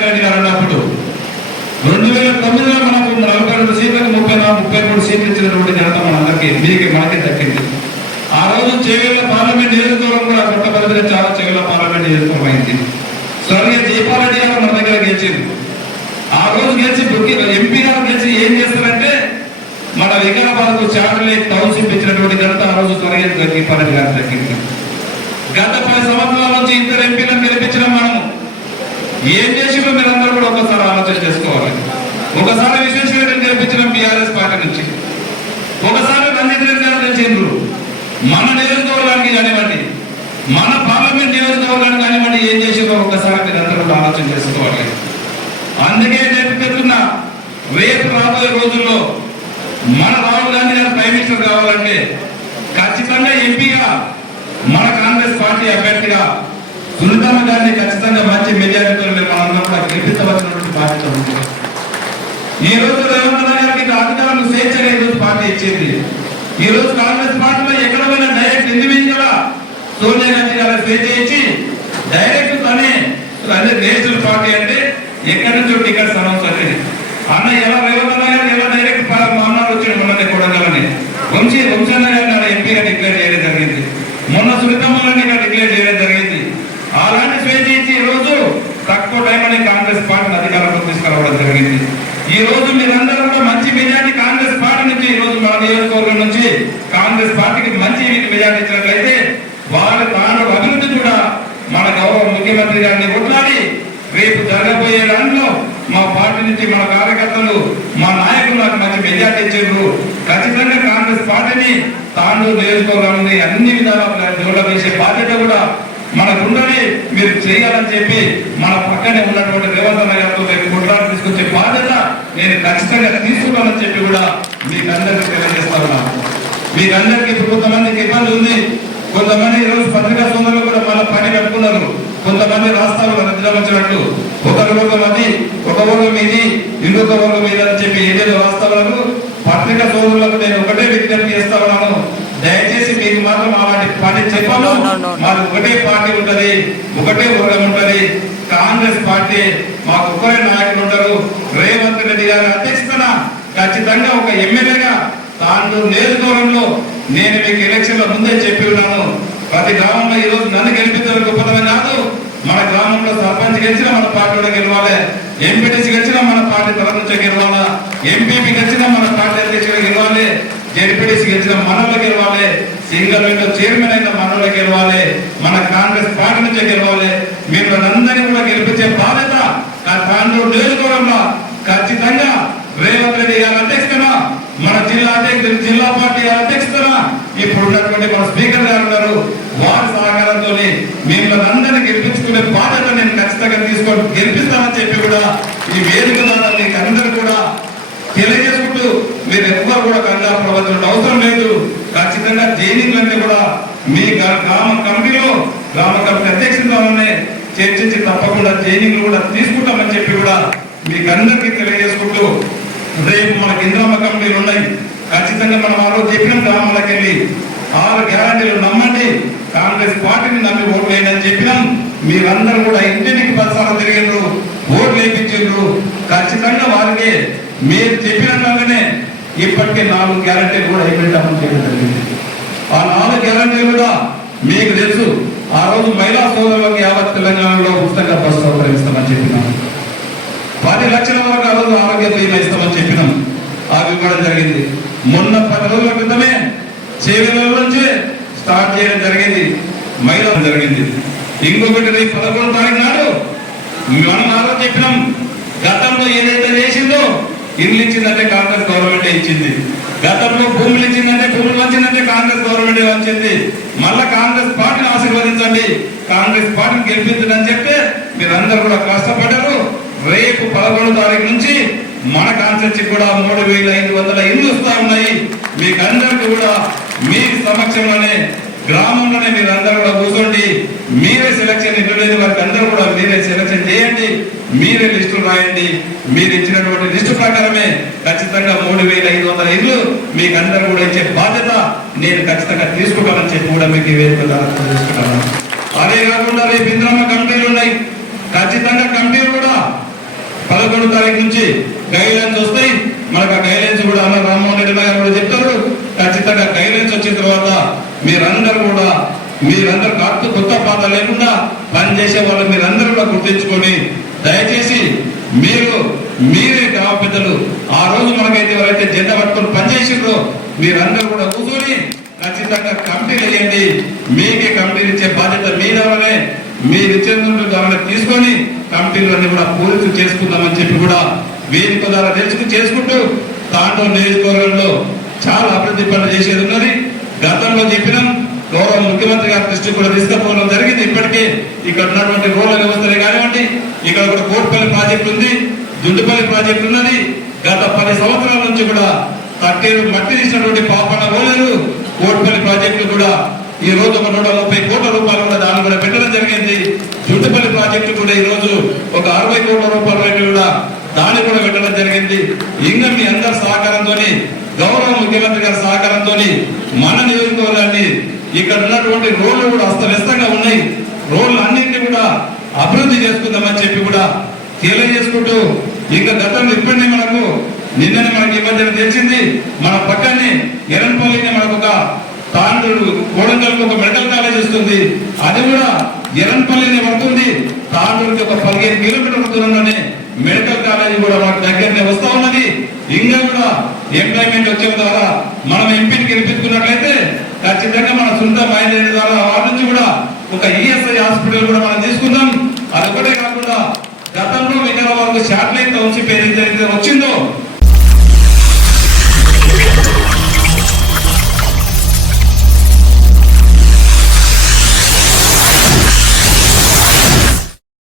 రాజశేఖర రెడ్డి గారు అన్నప్పుడు 2009లో మనకు 42 సీట్లకు 33 సీట్లు ఇచ్చినటువంటి ఘనత మనందరికీ మనకే దక్కింది. ఆ రోజు చేవెళ్ళ పార్లమెంట్ నియోజకవర్గం కూడా కొత్తపల్లిగా చాలా చేవెళ్ళ పార్లమెంట్ నియోజకవర్గం అయింది. స్వర్గీయ జయపాల్ రెడ్డి గారు మన దగ్గర గెలిచింది. ఆ రోజు గెలిచి ఎంపీ గారు గెలిచి ఏం చేస్తారంటే మన వికారాబాద్కు చార్టర్లేక్ టౌన్షిప్ ఇచ్చినటువంటి ఘనత ఆ రోజు స్వర్గీయ జయపాల్ రెడ్డి గారు దక్కింది. గత 10 సంవత్సరాల నుంచి ఇద్దరు ఎంపీలను గెలిపించిన మనము ఏం చేసినా మీరందరూ కూడా ఒకసారి ఆలోచన చేసుకోవాలి. ఒకసారి విశ్వేశ్వరరెడ్డిని గెలిపించిన టీఆర్ఎస్ పార్టీ నుంచి, ఒకసారి రంజిత్ రెడ్డి గారు గెలిచిండ్రు. మన నియోజకవర్గానికి కానివ్వండి, మన పార్లమెంట్ నియోజకవర్గానికి కానివ్వండి, ఏం చేసినా ఒకసారి మీరందరూ కూడా ఆలోచన చేసుకోవాలి. అందుకే నేను చెప్తున్నా, రేపు రాబోయే రోజుల్లో మన రాహుల్ గాంధీ గారు ప్రైమ్ మినిస్టర్ కావాలంటే ఖచ్చితంగా ఎంపీగా మన కాంగ్రెస్ పార్టీ అభ్యర్థిగా సునీతమ్మ గారిని ఖచ్చితంగా మంచి మెజారిటీతో మనందరం కూడా గెలిపించవలసినటువంటి బాధ్యత ఉంది. ఈ రోజు రేవంత్ గారికి అధికారులు స్వేచ్ఛగా ఈరోజు పార్టీ ఇచ్చింది. ఈ రోజు కాంగ్రెస్ పార్టీలో ఎక్కడ పోయినా డైరెక్ట్ ఇండివిజువల్ గా సోనియా గాంధీ గారు స్వేచ్ఛ ఇచ్చి డైరెక్ట్ తనే అదే నేషనల్ పార్టీ అంటే ఎక్కడి నుంచో టికెట్స్ అనౌన్స్ వచ్చింది. అన్న ఎలా రేవంత్ గారు ఎలా డైరెక్ట్ మామూలు వచ్చాడు మొన్న కొడంగల్ని వంశన్న గారిని ఎంపీగా డిక్లేర్ చేయడం జరిగింది. మొన్న సునీతమ్మ గారిని ఇక్కడ డిక్లేర్ చేయడం జరిగింది. అలాంటి స్వేచ్ఛ ఇచ్చి ఈ రోజు తక్కువ టైం అని కాంగ్రెస్ పార్టీని అధికారంలోకి తీసుకురావడం జరిగింది. ఈ రోజు మీరందరూ కూడా మంచి మెజార్టీ కాంగ్రెస్ పార్టీ నుంచి ఈ రోజు మన నియోజకవర్గం నుంచి కాంగ్రెస్ పార్టీకి మంచి మెజార్టీ ఇచ్చినట్లయితే వారి తాను అభివృద్ధి కూడా మన గౌరవ ముఖ్యమంత్రి గారిని కొట్లాడి రేపు జరగబోయే దాంట్లో మా పార్టీ నుంచి మన కార్యకర్తలు మా నాయకులు నాకు మంచి మెజార్టీ ఇచ్చారు. ఖచ్చితంగా కాంగ్రెస్ పార్టీని తాండూరు నియోజకవర్గాన్ని అన్ని విధాలా డెవలప్ చేసే బాధ్యత కూడా మనకుందని మీరు చేయాలని చెప్పి మన పక్కనే ఉన్నటువంటి రేవంత్ గారితో కొట్లాడి తీసుకొచ్చే బాధ్యత నేను ఖచ్చితంగా తీసుకున్నానని చెప్పి కూడా మీకు అందరికీ తెలియజేస్తా ఉన్నాను. మీకందరికీ ఇప్పుడు కొంతమందికి ఇబ్బంది ఉంది. కొంతమంది ఈరోజు పత్రికా సోదరులు కూడా మళ్ళీ పని పెట్టుకున్నారు. కొంతమంది రాష్ట్రాలు రద్దులు వచ్చినట్టు ఒక వర్గం అది, ఒక వర్గం ఇది, ఇంకొక వర్గం ఇది అని చెప్పి ఏదైనా రాష్ట్రాలకు పత్రికా సోదరులకు నేను ఒకటే విజ్ఞప్తి చేస్తా ఉన్నాను. దయచేసి మీకు మాత్రం అలాంటి పార్టీ చెప్పాను. మాకు ఒకటే పార్టీ ఉంటది, ఒకటే వర్గం ఉంటది. కాంగ్రెస్ పార్టీ మాకు ఒక్కరే నాయకులు ఉంటారు. రేవంత్ రెడ్డి గారి అధ్యక్షతన ఖచ్చితంగా ఒక ఎమ్మెల్యేగా తాండూరు నియోజకవర్గంలో నేను మీకు ఎలక్షన్ లో ముందే చెప్పి ఉన్నాను. ప్రతి గ్రామంలో ఈ రోజు నన్ను గెలిపించడం గొప్పతనం కాదు. మన గ్రామంలో సర్పంచ్ గెలిచినా మన పార్టీలో గెలవాలి, ఎంపీటీసీ గెలిచినా మన పార్టీ తరఫు నుంచే గెలవాలి, ఎంపీపీ గెలిచినా మన పార్టీ అధ్యక్షుడు గెలవాలి, జెడ్పీటీసీ గెలిచిన మనలో గెలవాలి, సింగల్ విండో చైర్మన్ అయిన మనలో గెలవాలి, మన కాంగ్రెస్ పార్టీ నుంచే గెలవాలి. మీరు అందరినీ కూడా గెలిపించే బాధ్యత తాండూరు నియోజకవర్గంలో ఖచ్చితంగా రేవంత్ రెడ్డి గారి అధ్యక్షతన, మన జిల్లా అధ్యక్షుడు జిల్లా పార్టీ అధ్యక్షతన ఇప్పుడు ఉన్నటువంటి మన స్పీకర్ గారు ఉన్నారు, వారి సహకారంతో మిమ్మల్ని అందరినీ గెలిపించుకునే బాధ్యత నేను ఖచ్చితంగా తీసుకొని గెలిపిస్తానని చెప్పి కూడా ఈ వేదిక ద్వారా మీకు అందరూ కూడా తెలియజేసుకుంటూ మీరు ఎక్కువ కూడా కంగారు పడవలసిన అవసరం లేదు. ఖచ్చితంగా జైనింగ్లన్నీ కూడా మీ గ్రామ కమిటీలో గ్రామ కమిటీ అధ్యక్షులతోనే చర్చించి తప్పకుండా జైనింగ్లు కూడా తీసుకుంటామని చెప్పి కూడా మీకు అందరికీ తెలియజేసుకుంటూ రేపు మనకి ఇంద్రమ్మ కమిటీలు ఉన్నాయి. ఖచ్చితంగా మనం ఆ రోజు చెప్పిన గ్రామాలకు వెళ్ళి 6 గ్యారంటీలు నమ్మండి, కాంగ్రెస్ పార్టీని నమ్మి ఓట్లు వేయని చెప్పినాం. మీరందరూ కూడా ఇంటికి 10 సార్లు తిరిగిండ్రు, ఓట్లు వేయించిండ్రు. ఖచ్చితంగా వారికి మీరు చెప్పినట్లుగానే ఇప్పటికే 4 గ్యారంటీలు కూడా ఇంప్లిమెంట్ చేయడం జరిగింది. ఆ 4 గ్యారంటీలు కూడా మీకు తెలుసు. ఆ రోజు మహిళా సోదరులకు యావత్ తెలంగాణలో ఉచితంగా బస్సు సౌకర్యం ఇస్తామని చెప్పినాం. 10 లక్షల వరకు ఆ రోజు ఆరోగ్య బీమా ఇస్తామని చెప్పినాం. అవి ఇవ్వడం జరిగింది. మొన్న 10 రోజుల క్రితమే చేవెళ్ళ నుంచి స్టార్ట్ చేయడం జరిగింది, మహిళ జరిగింది. ఇంకొకటి 11వ తారీఖు నాడు మనం ఆ రోజు చెప్పినాం, గతంలో ఏదైతే చేసిందో ఇల్లు ఇచ్చిందంటే కాంగ్రెస్ గవర్నమెంట్ ఇచ్చింది, గతంలో భూములు ఇచ్చిందంటే భూములు వచ్చిందంటే కాంగ్రెస్ గవర్నమెంట్ వచ్చింది. మళ్ళా కాంగ్రెస్ పార్టీని ఆశీర్వదించండి, కాంగ్రెస్ పార్టీని గెలిపించండి అని చెప్తే మీరందరూ కూడా కష్టపడ్డారు. రేపు 11వ తారీఖు నుంచి మన కాన్స్టిట్యూన్సీ కూడా 3500 ఇల్లు వస్తా ఉన్నాయి. మీకు అందరికీ కూడా మీ సమక్షంలోనే గ్రామంలోనే మీరు అందరూ కూడా కూర్చోండి. మీరే సెలక్షన్ ఇల్లు లేని వారికి అందరూ కూడా మీరే సెలక్షన్ చేయండి, మీరే లిస్టులు రాయండి. మీరు ఇచ్చినటువంటి లిస్టు ప్రకారమే ఖచ్చితంగా 3500 ఇల్లు మీకు అందరూ కూడా ఇచ్చే బాధ్యత నేను ఖచ్చితంగా తీసుకుంటానని చెప్పి కూడా మీకు వేదిక తీసుకుంటాను. అదే కాకుండా రేపు ఇంద్రమ్మ కమిటీలు ఉన్నాయి. ఖచ్చితంగా కమిటీలు కూడా 11వ తారీఖు నుంచి గైడ్ లైన్స్ వస్తాయి. మనకు ఆ గైడ్ లైన్స్ కూడా అన్న రామ్మోహన్ రెడ్డి గారు కూడా చెప్తారు. ఖచ్చితంగా గైడ్ లైన్స్ వచ్చిన తర్వాత మీరందరూ కొత్త పాత లేకుండా పనిచేసే వాళ్ళు మీరందరూ కూడా గుర్తించుకొని దయచేసి మీరే గ్రామ పెద్దలు ఆ రోజు మనకైతే ఎవరైతే జెండా పట్టుకొని పనిచేసిండ్రో మీరందరూ కూడా కూర్చొని ఖచ్చితంగా కమిటీలు వేయండి. మీకే కమిటీలు ఇచ్చే బాధ్యత మీదనే మీరు ఇచ్చే ద్వారా తీసుకొని కమిటీలన్నీ కూడా పూర్తి చేసుకుందామని చెప్పి కూడా వేదిక ద్వారా చేసుకుంటూ తాండూరు నియోజకవర్గంలో చాలా అభివృద్ధి పనులు చేసేది ఉన్నది. గతంలో చెప్పినాం, గౌరవ ముఖ్యమంత్రి గారి దృష్టి కూడా తీసుకుపోవడం జరిగింది. ఇప్పటికే ఇక్కడ ఉన్నటువంటి రోడ్ల వ్యవస్థలే కానివ్వండి, ఇక్కడ కూడా కోటిపల్లి ప్రాజెక్టు ఉంది, దుండుపల్లి ప్రాజెక్టు ఉన్నది. గత 10 సంవత్సరాల నుంచి కూడా మట్టి తీసినటువంటి పాపన్న రోడ్లు కోటిపల్లి ప్రాజెక్టు కూడా ఈ రోజు ఒక 130 కోట్ల రూపాయలు కూడా దాన్ని కూడా పెట్టడం జరిగింది. దుండుపల్లి ప్రాజెక్టు కూడా ఈ రోజు ఒక 60 కోట్ల రూపాయల కూడా దాన్ని కూడా పెట్టడం జరిగింది. ఇంకా మీ అందరి సహకారంతో, గౌరవ ముఖ్యమంత్రి గారి సహకారంతో మన నియోజకవర్గాన్ని ఇక్కడ ఉన్నటువంటి రోడ్లు కూడా అస్తవ్యస్తంగా ఉన్నాయి. రోడ్లు అన్నింటినీ కూడా అభివృద్ధి చేసుకుందామని చెప్పి కూడా తెలియజేసుకుంటూ, ఇంకా గతంలో ఇప్పటినీ నిన్ననే మనకి ఈ మధ్యన తెలిసింది, మన పక్కనే ఎరంపల్లిని మనకు ఒక తాండూరు కోడంగల్కి ఒక మెడికల్ కాలేజ్ వస్తుంది. అది కూడా ఎరంపల్లిని పడుతుంది. తాండూరుకి ఒక 15 కిలోమీటర్ల దూరంలోనే మెడికల్ కాలేజ్ కూడా మనకు దగ్గరనే వస్తా ఉన్నది. ఇంకా కూడా ఎంప్లాయ్మెంట్ వచ్చే ద్వారా మనం ఎంపీని గెలిపించుకున్నట్లయితే ఖచ్చితంగా మన సొంత మైలేజ్ ద్వారా వాటి నుంచి కూడా ఒక ఈఎస్ఐ హాస్పిటల్ కూడా మనం తీసుకుందాం. అదొకటే కాకుండా గతంలో విజయవాడకు శాటిలైట్ టౌన్షిప్ ఏదైతే వచ్చిందో